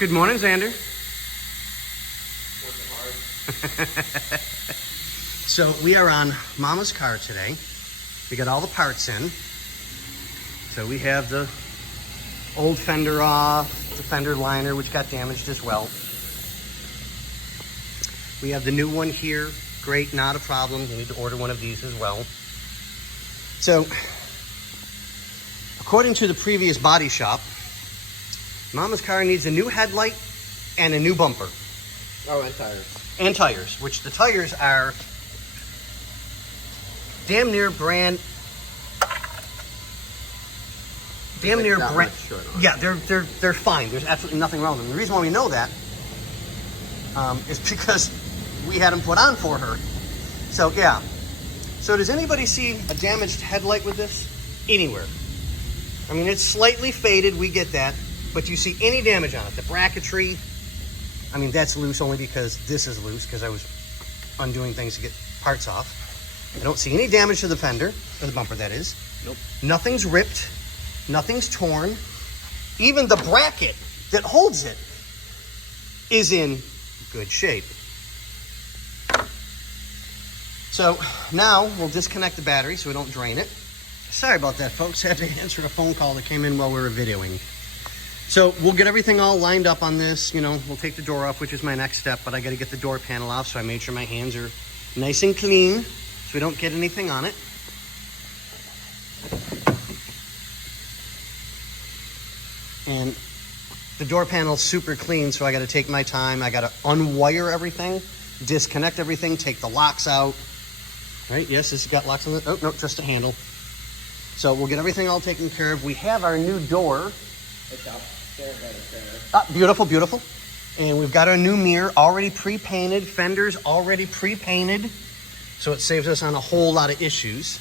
Good morning, Xander. So we are on Mama's car today. We got all the parts in. So we have the old fender off, the fender liner, which got damaged as well. We have the new one here. Great, not a problem. We need to order one of these as well. So, according to the previous body shop, Mama's car needs a new headlight and a new bumper. Oh, and tires. And tires, which the tires are damn near brand. Yeah, they're fine. There's absolutely nothing wrong with them. The reason why we know that is because we had them put on for her. So yeah. So does anybody see a damaged headlight with this anywhere? I mean, it's slightly faded. We get that, but do you see any damage on it? The bracketry. I mean, that's loose only because this is loose because I was undoing things to get parts off. I don't see any damage to the fender, or the bumper, that is. Nope. Nothing's ripped. Nothing's torn. Even the bracket that holds it is in good shape. So now we'll disconnect the battery so we don't drain it. Sorry about that, folks. I had to answer a phone call that came in while we were videoing. So we'll get everything all lined up on this. You know, we'll take the door off, which is my next step, but I got to get the door panel off, so I made sure my hands are nice and clean so we don't get anything on it. And the door panel's super clean, so I got to take my time. I got to unwire everything, disconnect everything, take the locks out. Right? Yes, this has got locks on it. Oh, no, just a handle. So we'll get everything all taken care of. We have our new door. It's up there, Beautiful, beautiful. And we've got our new mirror already pre-painted. Fenders already pre-painted. So it saves us on a whole lot of issues.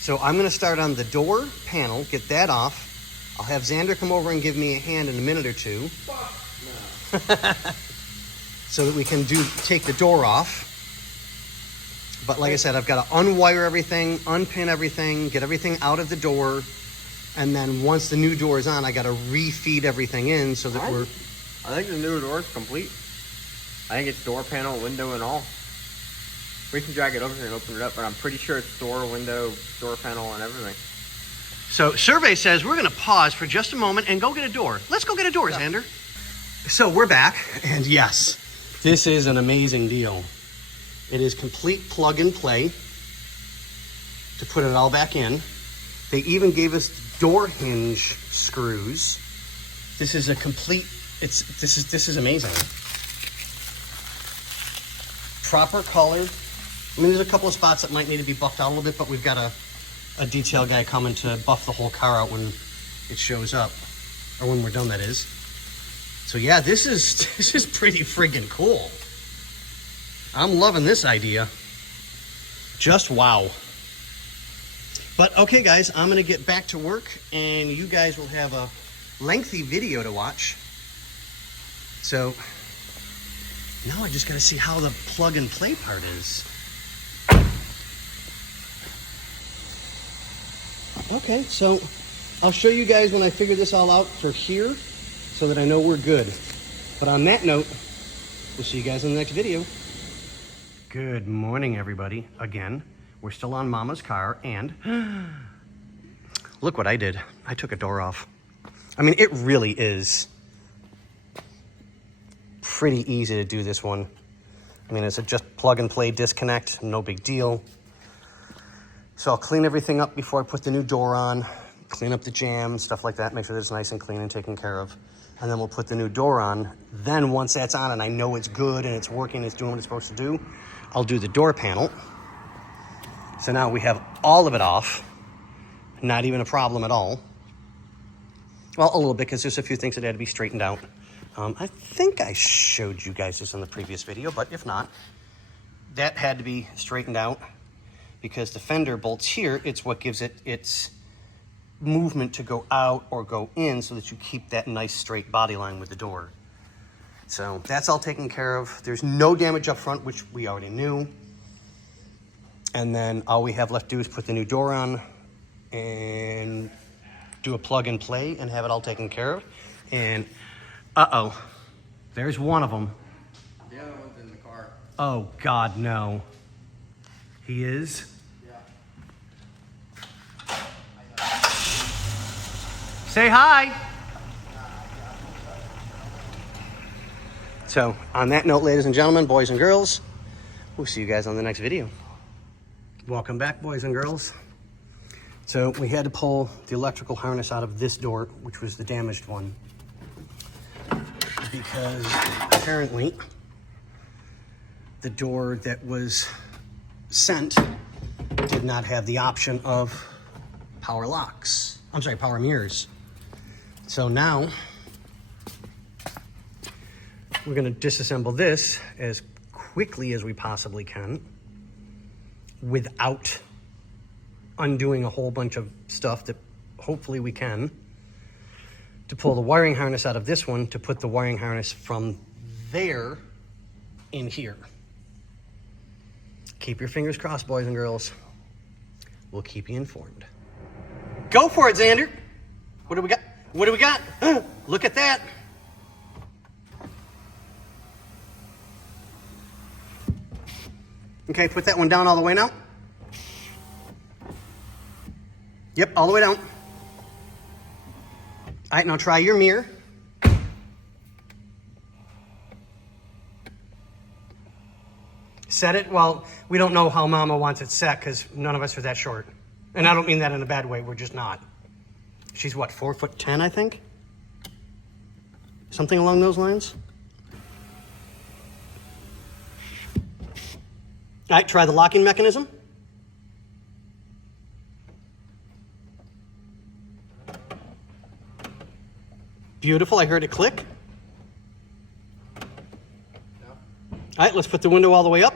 So I'm going to start on the door panel, get that off. I'll have Xander come over and give me a hand in a minute or two. No. So that we can take the door off. But like I said, I've got to unwire everything, unpin everything, get everything out of the door. And then once the new door is on, I got to refeed everything in so that I think the new door is complete. I think it's door panel, window, and all. We can drag it over here and open it up, but I'm pretty sure it's door, window, door panel, and everything. So survey says we're going to pause for just a moment and go get a door. Let's go get a door, Xander. So we're back, and yes, this is an amazing deal. It is complete plug and play to put it all back in. They even gave us door hinge screws. This is a complete, this is amazing. Proper colored. I mean, there's a couple of spots that might need to be buffed out a little bit, but we've got a detail guy coming to buff the whole car out when it shows up, or when we're done, that is. So yeah, this is pretty friggin' cool. I'm loving this idea. Just wow. But okay, guys, I'm going to get back to work, and you guys will have a lengthy video to watch. So now I just got to see how the plug and play part is. Okay, so I'll show you guys when I figure this all out for here so that I know we're good. But on that note, we'll see you guys in the next video. Good morning, everybody. Again, we're still on Mama's car, and look what I did. I took a door off. I mean, it really is pretty easy to do this one. I mean, it's a just plug and play disconnect, no big deal. So I'll clean everything up before I put the new door on, clean up the jam, stuff like that, make sure that it's nice and clean and taken care of. And then we'll put the new door on. Then once that's on and I know it's good and it's working, it's doing what it's supposed to do, I'll do the door panel. So now we have all of it off. Not even a problem at all. Well, a little bit, because there's a few things that had to be straightened out. I think I showed you guys this in the previous video, but if not, that had to be straightened out because the fender bolts here, it's what gives it its movement to go out or go in so that you keep that nice straight body line with the door. So that's all taken care of. There's no damage up front, which we already knew. And then all we have left to do is put the new door on and do a plug and play and have it all taken care of. And uh-oh, There's one of them. The other one's in the car. Oh, God, no. He is? Yeah. Say hi. So, on that note, ladies and gentlemen, boys and girls, we'll see you guys on the next video. Welcome back, boys and girls. So, we had to pull the electrical harness out of this door, which was the damaged one, because apparently the door that was sent did not have the option of power locks. I'm sorry, power mirrors. So now we're going to disassemble this as quickly as we possibly can without undoing a whole bunch of stuff that hopefully we can, to pull the wiring harness out of this one to put the wiring harness from there in here. Keep your fingers crossed, boys and girls. We'll keep you informed. Go for it, Xander. What do we got? What do we got? Look at that. Okay, put that one down all the way now. Yep, all the way down. All right, now try your mirror. Set it. Well, we don't know how Mama wants it set because none of us are that short. And I don't mean that in a bad way. We're just not. She's what, 4'10", I think? Something along those lines. All right, try the locking mechanism. Beautiful, I heard it click. No. All right, let's put the window all the way up.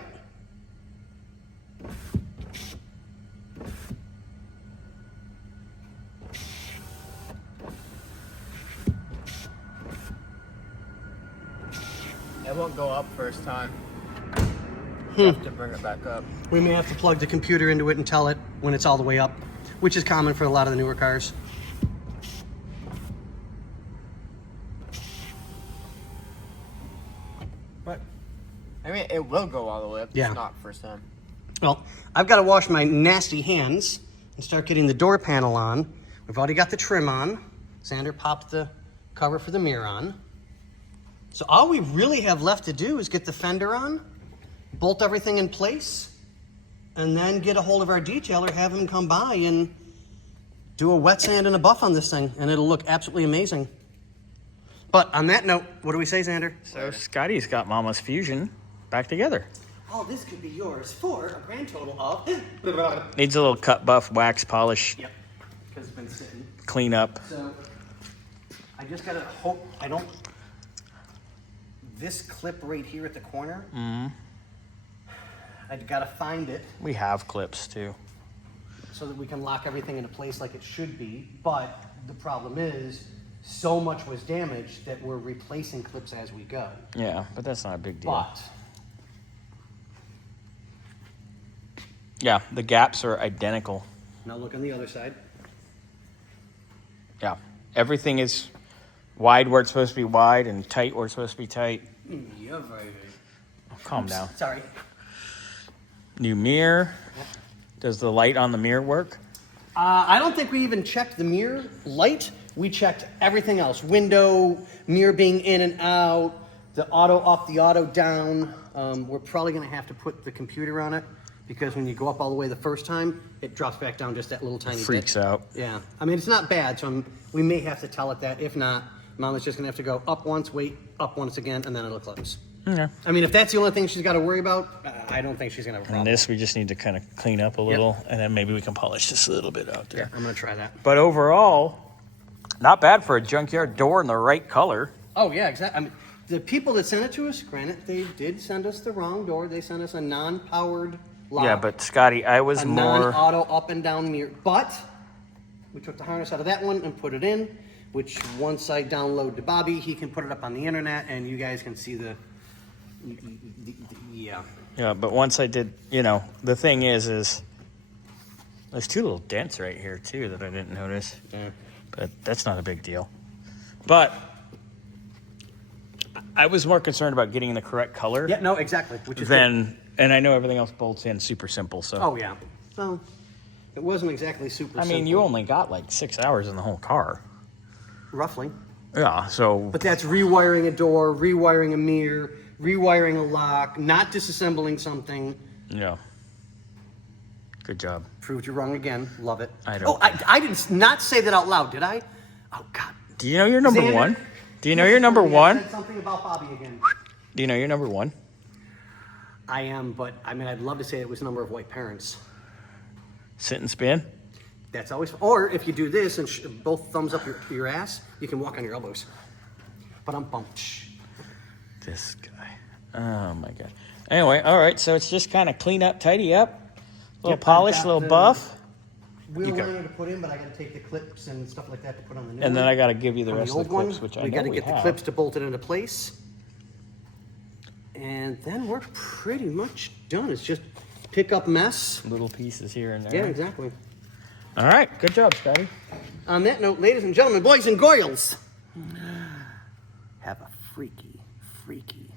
It won't go up first time. You have to bring it back up. We may have to plug the computer into it and tell it when it's all the way up, which is common for a lot of the newer cars. But, I mean, it will go all the way up. Yeah. It's not first time. Well, I've got to wash my nasty hands and start getting the door panel on. We've already got the trim on. Xander popped the cover for the mirror on. So all we really have left to do is get the fender on, bolt everything in place, and then get a hold of our detailer, have him come by and do a wet sand and a buff on this thing, and it'll look absolutely amazing. But on that note, what do we say, Xander? So Scotty's got Mama's Fusion back together. Oh, this could be yours for a grand total of... Needs a little cut, buff, wax, polish, Yep, because it's been sitting. clean up. So, I just gotta hope I don't... This clip right here at the corner, I gotta find it We have clips too. so that we can lock everything into place like it should be. But the problem is, so much was damaged that we're replacing clips as we go. Yeah, but that's not a big deal. But, Yeah, the gaps are identical. now look on the other side. Yeah, everything is wide where it's supposed to be wide and tight where it's supposed to be tight. Yeah, very good. Oh, calm down. Sorry. New mirror. Does the light on the mirror work? I don't think we even checked the mirror light. We checked everything else. Window, mirror being in and out, the auto up, the auto down. We're probably gonna have to put the computer on it because when you go up all the way the first time, it drops back down just that little tiny bit. Freaks out. Yeah, I mean, it's not bad, so we may have to tell it that. If not, Mama's just gonna have to go up once, wait, up once again, and then it'll close. Okay. I mean, if that's the only thing she's gotta worry about, I don't think she's gonna have a problem. And this we just need to kind of clean up a little, and then maybe we can polish this a little bit out there. I'm gonna try that. But overall, not bad for a junkyard door in the right color. Oh, yeah, exactly. I mean, the people that sent it to us, granted, they did send us the wrong door. They sent us a non-powered lock. Yeah, but Scotty, I was a more... non-auto up and down mirror. But we took the harness out of that one and put it in, which once I download to Bobby, he can put it up on the internet and you guys can see the yeah. Yeah, but once I did, you know, the thing is there's two little dents right here too that I didn't notice. Yeah. But that's not a big deal. But I was more concerned about getting the correct color. Yeah, no, exactly. Which is And I know everything else bolts in super simple. So Oh yeah. Well, it wasn't exactly super. I mean, you only got like 6 hours in the whole car. roughly. Yeah. So But that's rewiring a door, rewiring a mirror, rewiring a lock, not disassembling something. yeah. Good job. Proved you wrong again. Love it. I don't- Oh, I did not say that out loud, did I? Oh God. Do you know you're number Xander, one? Do you know you're number I one? said something about Bobby again. Do you know you're number one? I am, but I mean, I'd love to say it was number of white parents. Sit and spin. That's always. Or if you do this and both thumbs up your ass, you can walk on your elbows. But I'm bumped. This guy. Oh my god. Anyway, all right. So it's just kind of clean up, tidy up, little Yep, polish, I've got little the buff, Wheel You go. liner to put in, but I got to take the clips and stuff like that to put on the new and then one. I got to give you the From rest the of old the clips, one, which I we know got to we get the have. clips to bolt it into place. And then we're pretty much done. It's just pick up mess. Little pieces here and there. Yeah, exactly. All right. Good job, Scotty. On that note, ladies and gentlemen, boys and girls, have a freaky, freaky